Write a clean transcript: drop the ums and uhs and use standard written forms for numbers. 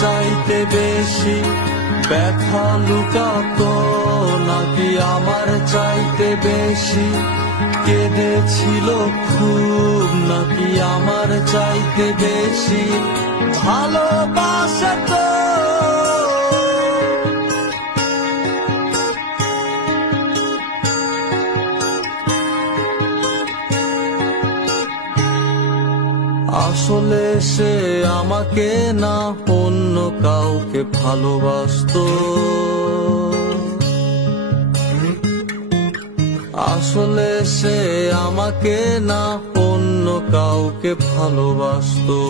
চাইতে বেশি ব্যথা লুকাতো, নাকি আমার চাইতে বেশি কেঁদেছিল খুব, নাকি আমার চাইতে বেশি ভালোবাসতো। আসলে সে আমাকে না অন্য কাউকে ভালোবাসতো, আসলে সে আমাকে না অন্য কাউকে ভালোবাসতো।